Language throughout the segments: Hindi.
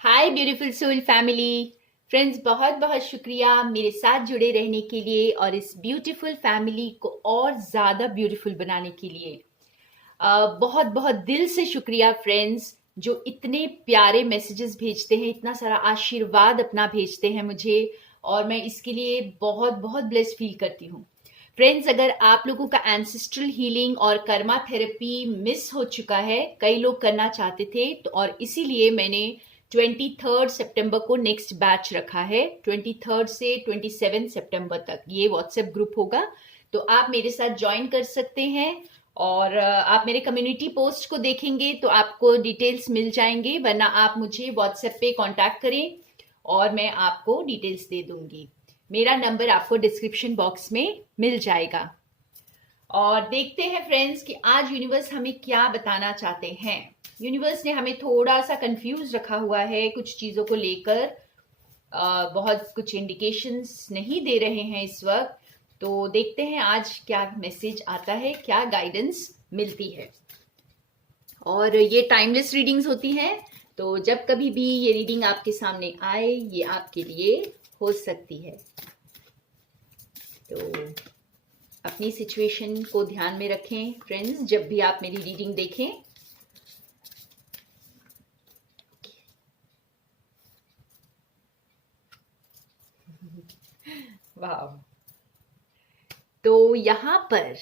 हाय ब्यूटीफुल सोल फैमिली फ्रेंड्स, बहुत बहुत शुक्रिया मेरे साथ जुड़े रहने के लिए और इस ब्यूटीफुल फैमिली को और ज़्यादा ब्यूटीफुल बनाने के लिए। बहुत बहुत दिल से शुक्रिया फ्रेंड्स, जो इतने प्यारे मैसेजेस भेजते हैं, इतना सारा आशीर्वाद अपना भेजते हैं मुझे, और मैं इसके लिए बहुत बहुत ब्लेस्ड फील करती हूँ। फ्रेंड्स, अगर आप लोगों का एंसेस्ट्रल हीलिंग और कर्मा थेरेपी मिस हो चुका है, कई लोग करना चाहते थे तो, और इसीलिए मैंने 23 सितंबर को नेक्स्ट बैच रखा है। 23 से 27 सितंबर तक ये व्हाट्सएप ग्रुप होगा, तो आप मेरे साथ ज्वाइन कर सकते हैं। और आप मेरे कम्युनिटी पोस्ट को देखेंगे तो आपको डिटेल्स मिल जाएंगे, वरना आप मुझे व्हाट्सएप पे कांटेक्ट करें और मैं आपको डिटेल्स दे दूंगी। मेरा नंबर आपको डिस्क्रिप्शन बॉक्स में मिल जाएगा। और देखते हैं फ्रेंड्स कि आज यूनिवर्स हमें क्या बताना चाहते हैं। यूनिवर्स ने हमें थोड़ा सा कंफ्यूज रखा हुआ है कुछ चीज़ों को लेकर। बहुत कुछ इंडिकेशंस नहीं दे रहे हैं इस वक्त, तो देखते हैं आज क्या मैसेज आता है, क्या गाइडेंस मिलती है। और ये टाइमलेस रीडिंग्स होती हैं, तो जब कभी भी ये रीडिंग आपके सामने आए, ये आपके लिए हो सकती है। तो अपनी सिचुएशन को ध्यान में रखें फ्रेंड्स, जब भी आप मेरी रीडिंग देखें। वाह, तो यहाँ पर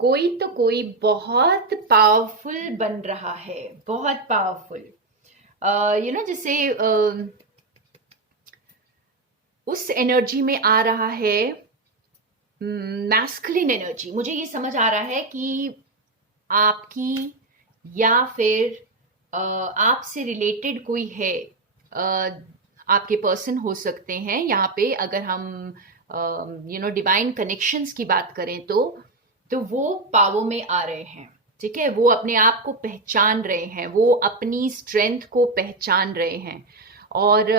कोई बहुत पावरफुल बन रहा है, बहुत पावरफुल। जैसे उस एनर्जी में आ रहा है, मैस्कुलिन एनर्जी। मुझे ये समझ आ रहा है कि आपकी या फिर आपसे रिलेटेड कोई है, आपके पर्सन हो सकते हैं यहाँ पे। अगर हम डिवाइन कनेक्शंस की बात करें तो वो पावर में आ रहे हैं। ठीक है, वो अपने आप को पहचान रहे हैं, वो अपनी स्ट्रेंथ को पहचान रहे हैं। और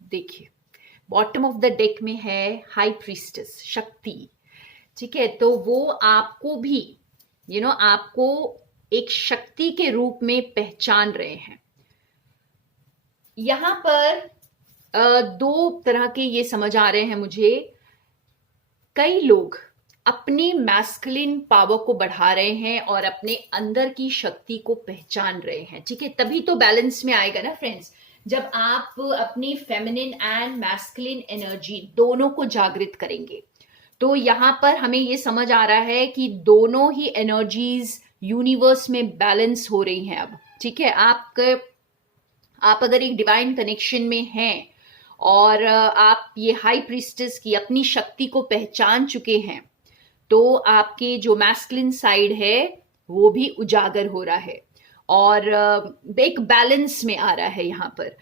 देखिए, बॉटम ऑफ द डेक में है हाई प्रीस्टेस, शक्ति। ठीक है, तो वो आपको भी आपको एक शक्ति के रूप में पहचान रहे हैं। यहां पर दो तरह के ये समझ आ रहे हैं मुझे। कई लोग अपनी मैस्कुलिन पावर को बढ़ा रहे हैं और अपने अंदर की शक्ति को पहचान रहे हैं। ठीक है, तभी तो बैलेंस में आएगा ना फ्रेंड्स, जब आप अपनी फेमिनिन एंड मैस्कुलिन एनर्जी दोनों को जागृत करेंगे। तो यहां पर हमें ये समझ आ रहा है कि दोनों ही एनर्जीज यूनिवर्स में बैलेंस हो रही हैं अब। ठीक है, आप अगर एक डिवाइन कनेक्शन में हैं और आप ये हाई प्रीस्टेस की अपनी शक्ति को पहचान चुके हैं, तो आपके जो मैस्कुलिन साइड है वो भी उजागर हो रहा है और एक बैलेंस में आ रहा है। यहाँ पर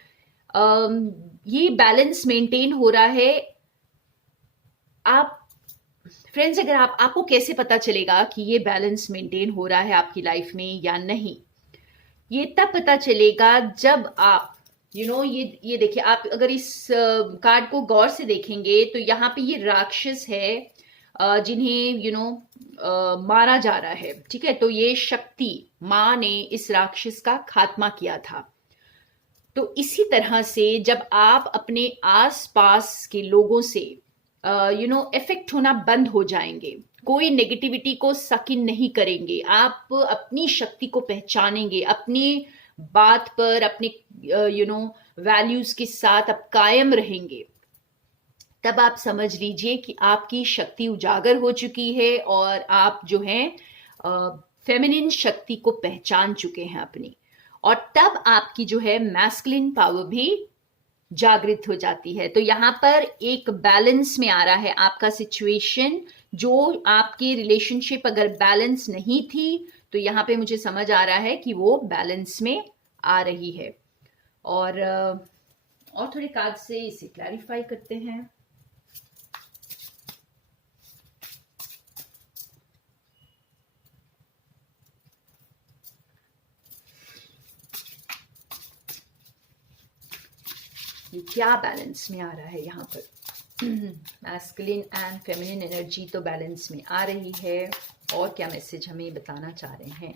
ये बैलेंस मेंटेन हो रहा है। आप फ्रेंड्स, अगर आपको कैसे पता चलेगा कि ये बैलेंस मेंटेन हो रहा है आपकी लाइफ में या नहीं? ये तब पता चलेगा जब आप ये देखिए, आप अगर इस कार्ड को गौर से देखेंगे तो यहाँ पे ये राक्षस है, जिन्हें मारा जा रहा है। ठीक है, तो ये शक्ति माँ ने इस राक्षस का खात्मा किया था। तो इसी तरह से जब आप अपने आसपास के लोगों से इफेक्ट होना बंद हो जाएंगे, कोई नेगेटिविटी को सक इन नहीं करेंगे, आप अपनी शक्ति को पहचानेंगे, अपनी बात पर, अपने वैल्यूज के साथ आप कायम रहेंगे, तब आप समझ लीजिए कि आपकी शक्ति उजागर हो चुकी है और आप जो है फेमिनिन शक्ति को पहचान चुके हैं अपनी। और तब आपकी जो है मैस्कुलिन पावर भी जागृत हो जाती है। तो यहाँ पर एक बैलेंस में आ रहा है आपका सिचुएशन। जो आपकी रिलेशनशिप अगर बैलेंस नहीं थी, तो यहाँ पे मुझे समझ आ रहा है कि वो बैलेंस में आ रही है। और थोड़े कार्ड से इसे क्लैरिफाई करते हैं। ये क्या बैलेंस में आ रहा है यहाँ पर? मैस्कुलिन एंड फेमिनिन एनर्जी तो बैलेंस में आ रही है, और क्या मैसेज हमें बताना चाह रहे हैं।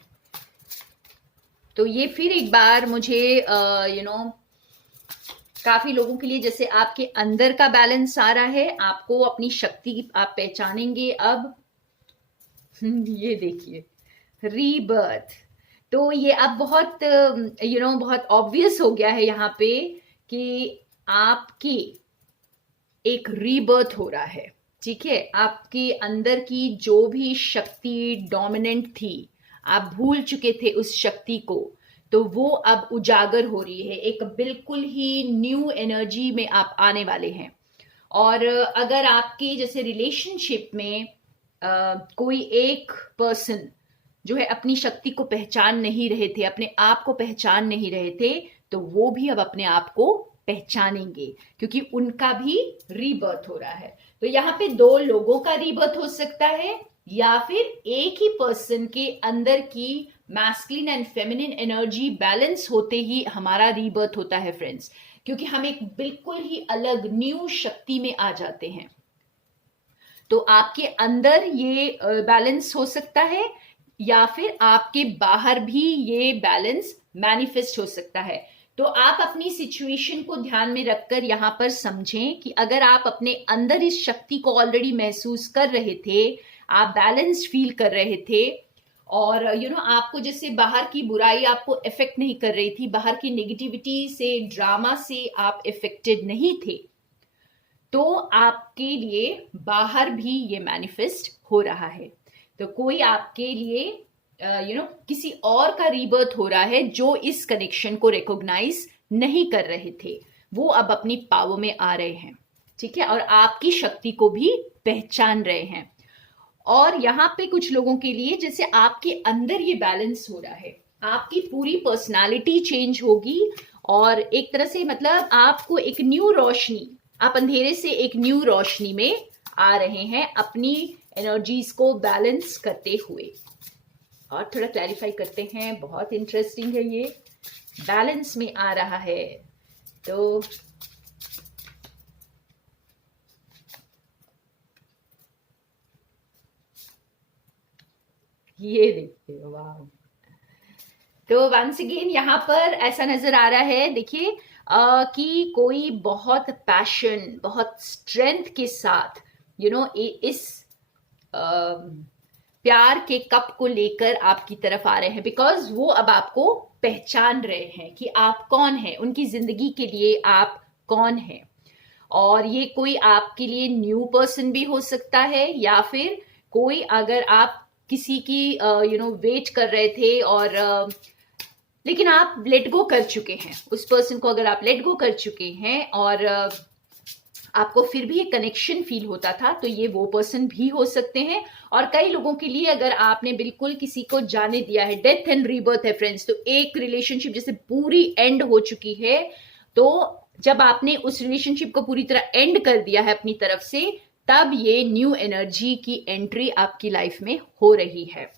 तो ये फिर एक बार मुझे काफी लोगों के लिए जैसे आपके अंदर का बैलेंस आ रहा है, आपको अपनी शक्ति आप पहचानेंगे अब। ये देखिए, रीबर्थ। तो ये अब बहुत बहुत ऑब्वियस हो गया है यहाँ पे कि आपकी एक रीबर्थ हो रहा है। ठीक है, आपके अंदर की जो भी शक्ति डोमिनेंट थी, आप भूल चुके थे उस शक्ति को, तो वो अब उजागर हो रही है। एक बिल्कुल ही न्यू एनर्जी में आप आने वाले हैं। और अगर आपके जैसे रिलेशनशिप में कोई एक पर्सन जो है अपनी शक्ति को पहचान नहीं रहे थे, अपने आप को पहचान नहीं रहे थे, तो वो भी अब अपने आप को पहचानेंगे, क्योंकि उनका भी रीबर्थ हो रहा है। तो यहाँ पे दो लोगों का रीबर्थ हो सकता है, या फिर एक ही पर्सन के अंदर की masculine and feminine energy balance होते ही हमारा रीबर्थ होता है फ्रेंड्स, क्योंकि हम एक बिल्कुल ही अलग न्यू शक्ति में आ जाते हैं। तो आपके अंदर ये बैलेंस हो सकता है, या फिर आपके बाहर भी ये बैलेंस मैनिफेस्ट हो सकता है। तो आप अपनी सिचुएशन को ध्यान में रखकर यहाँ पर समझें कि अगर आप अपने अंदर इस शक्ति को ऑलरेडी महसूस कर रहे थे, आप बैलेंस फील कर रहे थे, और आपको जैसे बाहर की बुराई आपको इफेक्ट नहीं कर रही थी, बाहर की नेगेटिविटी से, ड्रामा से आप इफेक्टेड नहीं थे, तो आपके लिए बाहर भी ये मैनिफेस्ट हो रहा है। तो कोई आपके लिए किसी और का रीबर्थ हो रहा है जो इस कनेक्शन को रिकॉग्नाइज नहीं कर रहे थे, वो अब अपनी पावर में आ रहे हैं। ठीक है, और आपकी शक्ति को भी पहचान रहे हैं। और यहाँ पे कुछ लोगों के लिए जैसे आपके अंदर ये बैलेंस हो रहा है, आपकी पूरी पर्सनालिटी चेंज होगी, और एक तरह से मतलब आपको एक न्यू रोशनी, आप अंधेरे से एक न्यू रोशनी में आ रहे हैं अपनी एनर्जीज को बैलेंस करते हुए। और थोड़ा क्लैरिफाई करते हैं, बहुत इंटरेस्टिंग है, ये बैलेंस में आ रहा है। तो ये देखिए, वाह। तो वंस अगेन यहाँ पर ऐसा नजर आ रहा है, देखिए कि कोई बहुत पैशन, बहुत स्ट्रेंथ के साथ इस प्यार के कप को लेकर आपकी तरफ आ रहे हैं, बिकॉज वो अब आपको पहचान रहे हैं कि आप कौन हैं, उनकी जिंदगी के लिए आप कौन हैं। और ये कोई आपके लिए न्यू पर्सन भी हो सकता है, या फिर कोई अगर आप किसी की वेट कर रहे थे और लेकिन आप लेट गो कर चुके हैं उस पर्सन को, अगर आप लेट गो कर चुके हैं और आपको फिर भी एक कनेक्शन फील होता था, तो ये वो पर्सन भी हो सकते हैं। और कई लोगों के लिए अगर आपने बिल्कुल किसी को जाने दिया है, डेथ एंड रीबर्थ है फ्रेंड्स, तो एक रिलेशनशिप जैसे पूरी एंड हो चुकी है, तो जब आपने उस रिलेशनशिप को पूरी तरह एंड कर दिया है अपनी तरफ से, तब ये न्यू एनर्जी की एंट्री आपकी लाइफ में हो रही है।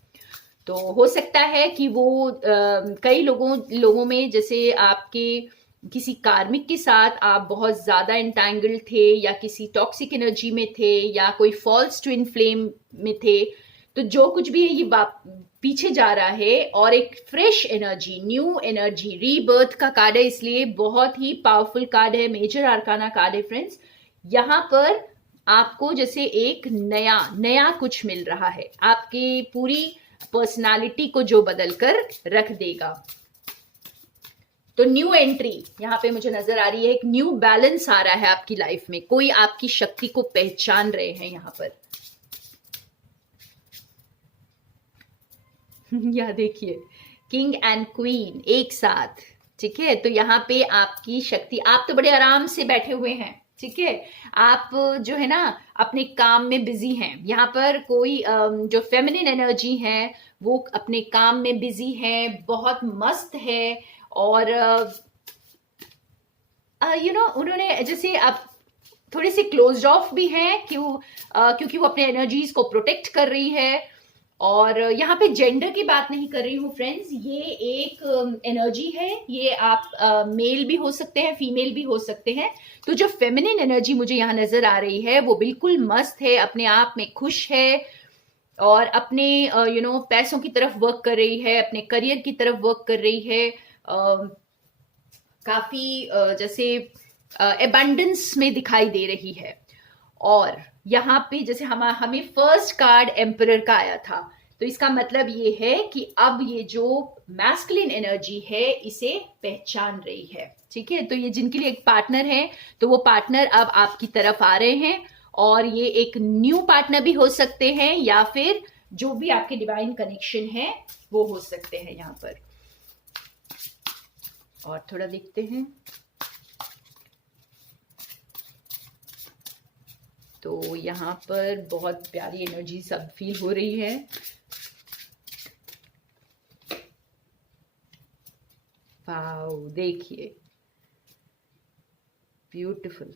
तो हो सकता है कि वो कई लोगों में जैसे आपके किसी कार्मिक के साथ आप बहुत ज्यादा एंटैंगल्ड थे, या किसी टॉक्सिक एनर्जी में थे, या कोई फॉल्स ट्विन फ्लेम में थे, तो जो कुछ भी है ये पीछे जा रहा है, और एक fresh energy, new energy, rebirth का कार्ड है, इसलिए बहुत ही पावरफुल कार्ड है, मेजर आर्काना कार्ड है फ्रेंड्स। यहाँ पर आपको जैसे एक नया कुछ मिल रहा है, आपकी पूरी पर्सनालिटी को जो बदल कर रख देगा। तो न्यू एंट्री यहाँ पे मुझे नजर आ रही है, एक न्यू बैलेंस आ रहा है आपकी लाइफ में, कोई आपकी शक्ति को पहचान रहे हैं यहाँ पर। या देखिए, किंग एंड क्वीन एक साथ, ठीक है। तो यहाँ पे आपकी शक्ति, आप तो बड़े आराम से बैठे हुए हैं, ठीक है, आप जो है ना अपने काम में बिजी हैं। यहाँ पर कोई जो फेमिनिन एनर्जी है वो अपने काम में बिजी है, बहुत मस्त है, और उन्होंने जैसे अब थोड़े से क्लोज्ड ऑफ भी हैं, क्योंकि वो अपने एनर्जीज को प्रोटेक्ट कर रही है। और यहाँ पे जेंडर की बात नहीं कर रही हूँ फ्रेंड्स, ये एक एनर्जी है, ये आप मेल भी हो सकते हैं, फीमेल भी हो सकते हैं। तो जो फेमिनिन एनर्जी मुझे यहाँ नजर आ रही है वो बिल्कुल मस्त है, अपने आप में खुश है, और अपने पैसों की तरफ वर्क कर रही है, अपने करियर की तरफ वर्क कर रही है, काफी जैसे एबंडेंस में दिखाई दे रही है। और यहाँ पे जैसे हमें फर्स्ट कार्ड एम्परर का आया था, तो इसका मतलब ये है कि अब ये जो मैस्कुलिन एनर्जी है इसे पहचान रही है। ठीक है, तो ये जिनके लिए एक पार्टनर है, तो वो पार्टनर अब आपकी तरफ आ रहे हैं, और ये एक न्यू पार्टनर भी हो सकते हैं, या फिर जो भी आपके डिवाइन कनेक्शन है वो हो सकते हैं यहाँ पर। और थोड़ा देखते हैं। तो यहाँ पर बहुत प्यारी एनर्जी सब फील हो रही है। वाओ, देखिए, ब्यूटीफुल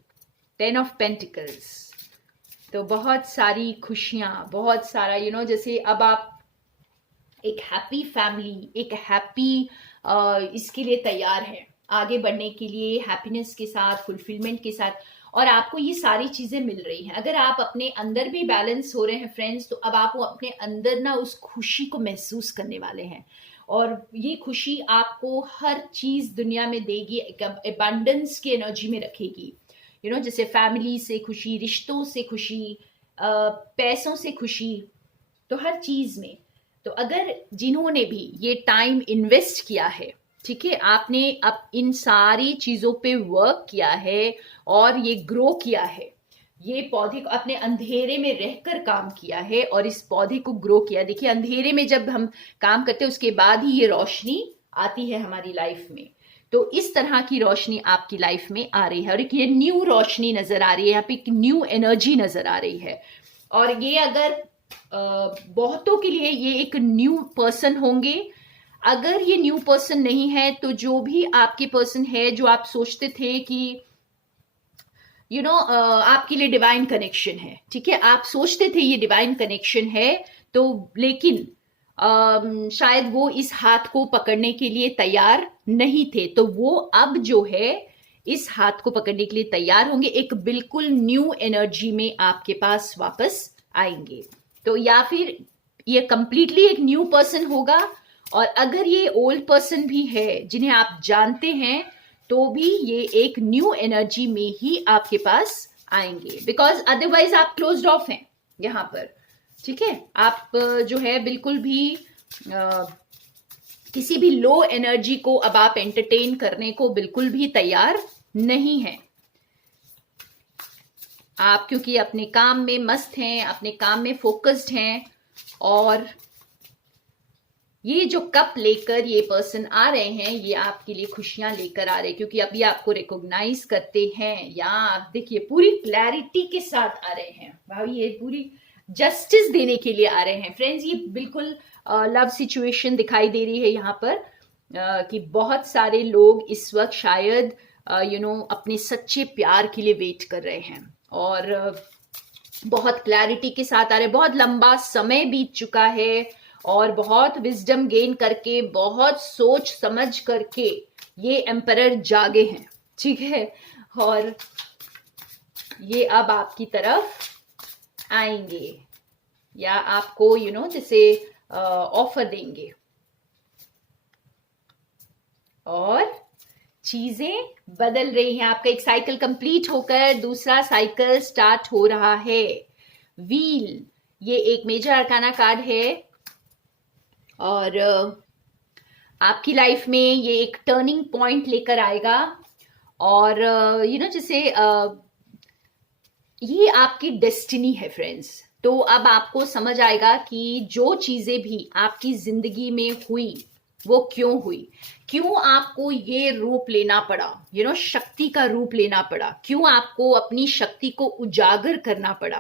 10 ऑफ पेंटिकल्स। तो बहुत सारी खुशियां, बहुत सारा जैसे अब आप एक हैप्पी फैमिली, एक हैप्पी इसके लिए तैयार है, आगे बढ़ने के लिए हैप्पीनेस के साथ, फुलफिलमेंट के साथ, और आपको ये सारी चीजें मिल रही हैं। अगर आप अपने अंदर भी बैलेंस हो रहे हैं फ्रेंड्स, तो अब आप वो अपने अंदर ना उस खुशी को महसूस करने वाले हैं, और ये खुशी आपको हर चीज दुनिया में देगी, एक अबंडेंस की एनर्जी में रखेगी। जैसे फैमिली से खुशी, रिश्तों से खुशी, पैसों से खुशी, तो हर चीज में। तो अगर जिन्होंने भी ये टाइम इन्वेस्ट किया है, ठीक है, आपने अब इन सारी चीजों पे वर्क किया है और ये ग्रो किया है, ये पौधे को अपने अंधेरे में रहकर काम किया है और इस पौधे को ग्रो किया। देखिए, अंधेरे में जब हम काम करते हैं उसके बाद ही ये रोशनी आती है हमारी लाइफ में। तो इस तरह की रोशनी आपकी लाइफ में आ रही है, और एक ये न्यू रोशनी नजर आ रही है, यहाँ पे एक न्यू एनर्जी नजर आ रही है। और ये अगर बहुतों के लिए ये एक न्यू पर्सन होंगे। अगर ये न्यू पर्सन नहीं है, तो जो भी आपके पर्सन है, जो आप सोचते थे कि आपके लिए डिवाइन कनेक्शन है, ठीक है, आप सोचते थे ये डिवाइन कनेक्शन है, तो लेकिन शायद वो इस हाथ को पकड़ने के लिए तैयार नहीं थे, तो वो अब जो है इस हाथ को पकड़ने के लिए तैयार होंगे, एक बिल्कुल न्यू एनर्जी में आपके पास वापस आएंगे। तो या फिर ये कंप्लीटली एक न्यू पर्सन होगा, और अगर ये ओल्ड पर्सन भी है जिन्हें आप जानते हैं, तो भी ये एक न्यू एनर्जी में ही आपके पास आएंगे, बिकॉज अदरवाइज आप क्लोज्ड ऑफ हैं यहाँ पर। ठीक है, आप जो है बिल्कुल भी किसी भी लो एनर्जी को अब आप एंटरटेन करने को बिल्कुल भी तैयार नहीं है। आप क्योंकि अपने काम में मस्त हैं, अपने काम में फोकस्ड हैं, और ये जो कप लेकर ये पर्सन आ रहे हैं, ये आपके लिए खुशियां लेकर आ रहे हैं, क्योंकि अभी आपको रिकॉग्नाइज करते हैं, या आप देखिए पूरी क्लैरिटी के साथ आ रहे हैं। भाई ये पूरी जस्टिस देने के लिए आ रहे हैं फ्रेंड्स। ये बिल्कुल लव सिचुएशन दिखाई दे रही है यहाँ पर, कि बहुत सारे लोग इस वक्त शायद अपने सच्चे प्यार के लिए वेट कर रहे हैं, और बहुत क्लैरिटी के साथ आ रहे हैं। बहुत लंबा समय बीत चुका है, और बहुत विजडम गेन करके, बहुत सोच समझ करके ये एम्परर जागे हैं, ठीक है, और ये अब आपकी तरफ आएंगे, या आपको जैसे ऑफर देंगे, और चीजें बदल रही हैं। आपका एक साइकिल कंप्लीट होकर दूसरा साइकिल स्टार्ट हो रहा है। व्हील, ये एक मेजर आर्काना कार्ड है, और आपकी लाइफ में ये एक टर्निंग पॉइंट लेकर आएगा, और जैसे ये आपकी डेस्टिनी है फ्रेंड्स। तो अब आपको समझ आएगा कि जो चीजें भी आपकी जिंदगी में हुई वो क्यों हुई, क्यों आपको ये रूप लेना पड़ा, शक्ति का रूप लेना पड़ा, क्यों आपको अपनी शक्ति को उजागर करना पड़ा,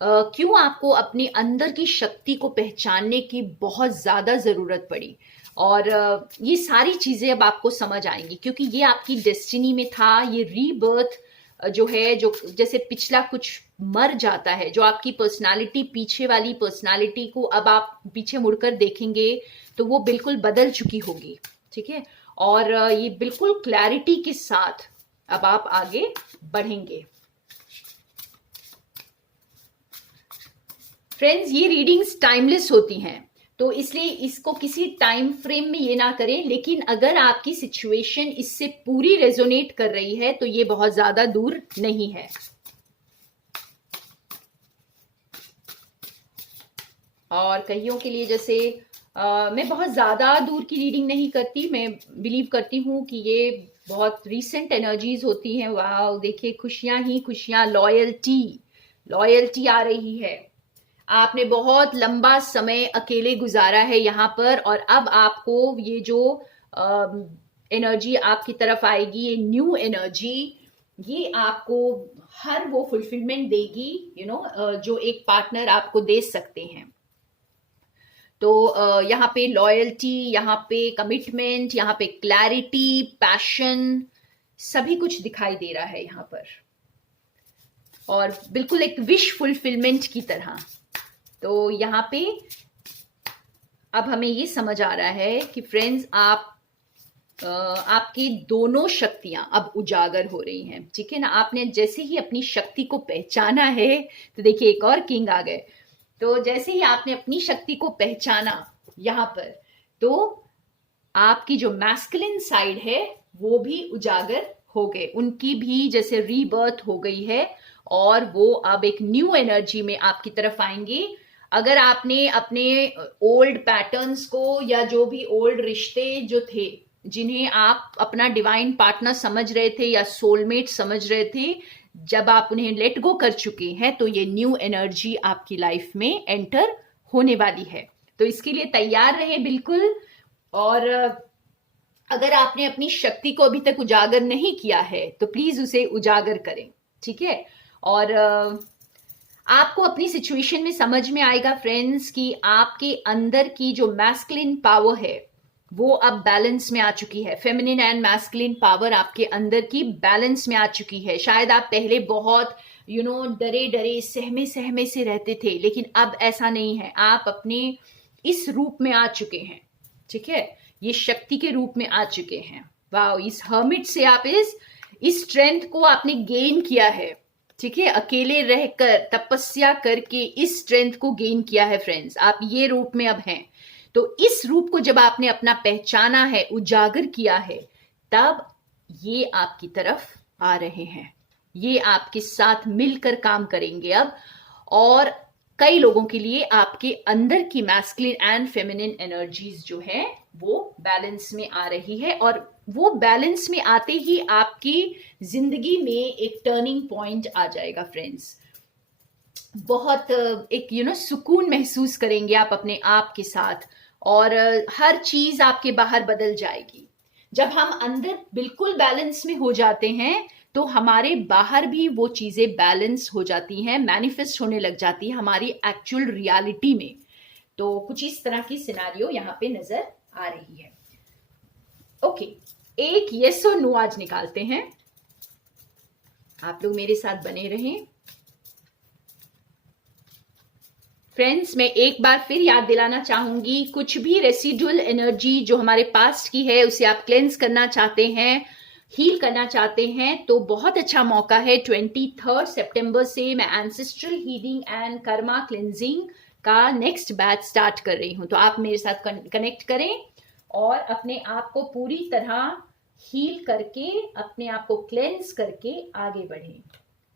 क्यों आपको अपने अंदर की शक्ति को पहचानने की बहुत ज्यादा जरूरत पड़ी। और ये सारी चीजें अब आपको समझ आएंगी, क्योंकि ये आपकी डेस्टिनी में था। ये रीबर्थ जो है, जो जैसे पिछला कुछ मर जाता है, जो आपकी पर्सनालिटी, पीछे वाली पर्सनालिटी को अब आप पीछे मुड़कर देखेंगे तो वो बिल्कुल बदल चुकी होगी, ठीक है, और ये बिल्कुल क्लैरिटी के साथ अब आप आगे बढ़ेंगे। फ्रेंड्स, ये रीडिंग्स टाइमलेस होती हैं, तो इसलिए इसको किसी टाइम फ्रेम में ये ना करें, लेकिन अगर आपकी सिचुएशन इससे पूरी रेजोनेट कर रही है तो ये बहुत ज्यादा दूर नहीं है। और कईयों के लिए जैसे मैं बहुत ज़्यादा दूर की रीडिंग नहीं करती, मैं बिलीव करती हूँ कि ये बहुत रीसेंट एनर्जीज होती हैं। वाह, देखिए खुशियाँ ही खुशियाँ, लॉयल्टी, लॉयल्टी आ रही है। आपने बहुत लंबा समय अकेले गुजारा है यहाँ पर, और अब आपको ये जो एनर्जी आपकी तरफ आएगी, ये न्यू एनर्जी, ये आपको हर वो फुलफिलमेंट देगी, जो एक पार्टनर आपको दे सकते हैं। तो यहाँ पे लॉयल्टी, यहाँ पे कमिटमेंट, यहाँ पे क्लैरिटी, पैशन, सभी कुछ दिखाई दे रहा है यहाँ पर, और बिल्कुल एक विश फुलफिलमेंट की तरह। तो यहाँ पे अब हमें ये समझ आ रहा है कि फ्रेंड्स, आपकी दोनों शक्तियां अब उजागर हो रही हैं, ठीक है ना। आपने जैसे ही अपनी शक्ति को पहचाना है, तो देखिए एक और किंग आ गए। तो जैसे ही आपने अपनी शक्ति को पहचाना यहाँ पर, तो आपकी जो मैस्कुलिन साइड है वो भी उजागर हो गए, उनकी भी जैसे रीबर्थ हो गई है, और वो अब एक न्यू एनर्जी में आपकी तरफ आएंगे। अगर आपने अपने ओल्ड पैटर्न्स को, या जो भी ओल्ड रिश्ते जो थे, जिन्हें आप अपना डिवाइन पार्टनर समझ रहे थे या सोलमेट समझ रहे थे, जब आप उन्हें लेट गो कर चुके हैं, तो ये न्यू एनर्जी आपकी लाइफ में एंटर होने वाली है। तो इसके लिए तैयार रहे बिल्कुल। और अगर आपने अपनी शक्ति को अभी तक उजागर नहीं किया है, तो प्लीज उसे उजागर करें, ठीक है। और आपको अपनी सिचुएशन में समझ में आएगा फ्रेंड्स कि आपके अंदर की जो मैस्कुलिन पावर है वो अब बैलेंस में आ चुकी है। फेमिनिन एंड मैस्कुलिन पावर आपके अंदर की बैलेंस में आ चुकी है। शायद आप पहले बहुत डरे डरे सहमे सहमे से रहते थे, लेकिन अब ऐसा नहीं है। आप अपने इस रूप में आ चुके हैं, ठीक है, ये शक्ति के रूप में आ चुके हैं। वाह, इस हर्मिट से आप इस स्ट्रेंथ को आपने गेन किया है, ठीक है। अकेले रहकर तपस्या करके इस स्ट्रेंथ को गेन किया है फ्रेंड्स। आप ये रूप में अब हैं। तो इस रूप को जब आपने अपना पहचाना है, उजागर किया है, तब ये आपकी तरफ आ रहे हैं, ये आपके साथ मिलकर काम करेंगे अब। और कई लोगों के लिए आपके अंदर की मैस्कुलिन एंड फेमिनिन एनर्जीज जो है वो बैलेंस में आ रही है, और वो बैलेंस में आते ही आपकी जिंदगी में एक टर्निंग पॉइंट आ जाएगा फ्रेंड्स। बहुत एक सुकून महसूस करेंगे आप अपने आप के साथ, और हर चीज आपके बाहर बदल जाएगी। जब हम अंदर बिल्कुल बैलेंस में हो जाते हैं, तो हमारे बाहर भी वो चीजें बैलेंस हो जाती हैं, मैनिफेस्ट होने लग जाती है हमारी एक्चुअल रियलिटी में। तो कुछ इस तरह की सिनेरियो यहाँ पे नजर आ रही है। ओके, एक यस और नो आज निकालते हैं। आप लोग मेरे साथ बने रहें। फ्रेंड्स, मैं एक बार फिर याद दिलाना चाहूंगी, कुछ भी रेसिडुअल एनर्जी जो हमारे पास्ट की है उसे आप क्लेंस करना चाहते हैं, हील करना चाहते हैं, तो बहुत अच्छा मौका है। 23 सितंबर से मैं ancestral healing and Karma cleansing का नेक्स्ट बैच स्टार्ट कर रही हूं। तो आप मेरे साथ कनेक्ट करें और अपने आप को पूरी तरह हील करके, अपने आप को क्लेंस करके आगे बढ़ें।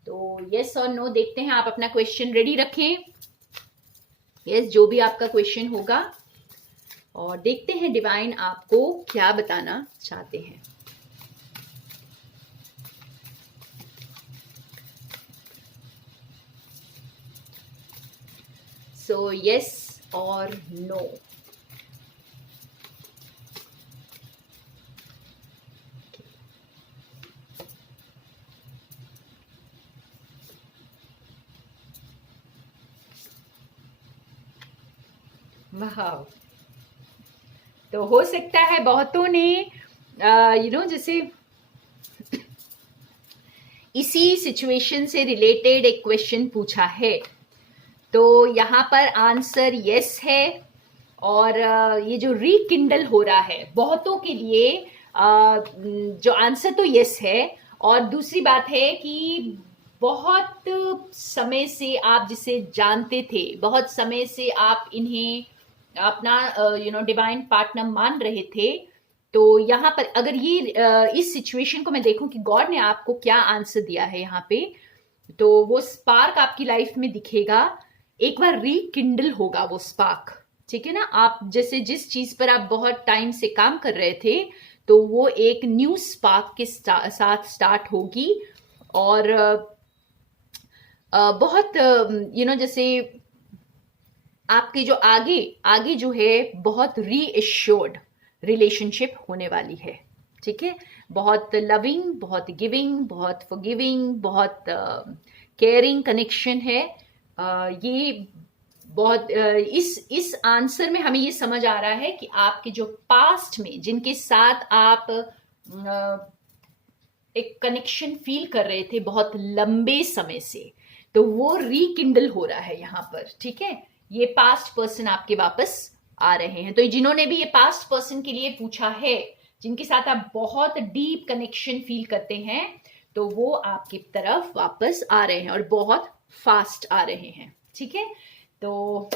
तो यस और नो देखते हैं। आप अपना क्वेश्चन रेडी रखें, यस जो भी आपका क्वेश्चन होगा, और देखते हैं डिवाइन आपको क्या बताना चाहते हैं। सो यस और नो। वाह, तो हो सकता है बहुतों ने जैसे इसी सिचुएशन से रिलेटेड एक क्वेश्चन पूछा है, तो यहाँ पर आंसर यस है। और ये जो रिकिंडल हो रहा है बहुतों के लिए, जो आंसर तो यस है। और दूसरी बात है कि बहुत समय से आप जिसे जानते थे, बहुत समय से आप इन्हें अपना डिवाइन पार्टनर मान रहे थे, तो यहाँ पर अगर ये इस सिचुएशन को मैं देखूं कि गॉड ने आपको क्या आंसर दिया है यहाँ पे, तो वो स्पार्क आपकी लाइफ में दिखेगा, एक बार रीकिंडल होगा वो स्पार्क, ठीक है ना। आप जैसे जिस चीज पर आप बहुत टाइम से काम कर रहे थे, तो वो एक न्यू स्पार्क के साथ स्टार्ट होगी। और बहुत जैसे आपके जो आगे आगे जो है बहुत रीएश्योर्ड रिलेशनशिप होने वाली है, ठीक है। बहुत लविंग, बहुत गिविंग, बहुत फॉरगिविंग, बहुत केयरिंग कनेक्शन है। ये बहुत इस आंसर में हमें ये समझ आ रहा है कि आपके जो पास्ट में जिनके साथ आप एक कनेक्शन फील कर रहे थे बहुत लंबे समय से, तो वो रीकिंडल हो रहा है यहाँ पर, ठीक है। ये पास्ट पर्सन आपके वापस आ रहे हैं। तो जिन्होंने भी ये पास्ट पर्सन के लिए पूछा है, जिनके साथ आप बहुत डीप कनेक्शन फील करते हैं, तो वो आपकी तरफ वापस आ रहे हैं और बहुत फास्ट आ रहे हैं, ठीक है। तो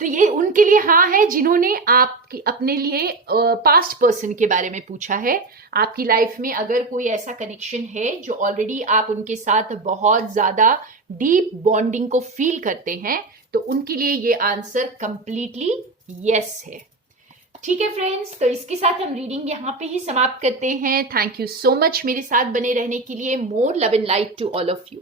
ये उनके लिए हाँ है जिन्होंने आपकी अपने लिए पास्ट पर्सन के बारे में पूछा है। आपकी लाइफ में अगर कोई ऐसा कनेक्शन है जो ऑलरेडी आप उनके साथ बहुत ज्यादा डीप बॉन्डिंग को फील करते हैं, तो उनके लिए ये आंसर कंप्लीटली यस है, ठीक है फ्रेंड्स। तो इसके साथ हम रीडिंग यहाँ पे ही समाप्त करते हैं। थैंक यू सो मच मेरे साथ बने रहने के लिए। More love and light to all of you.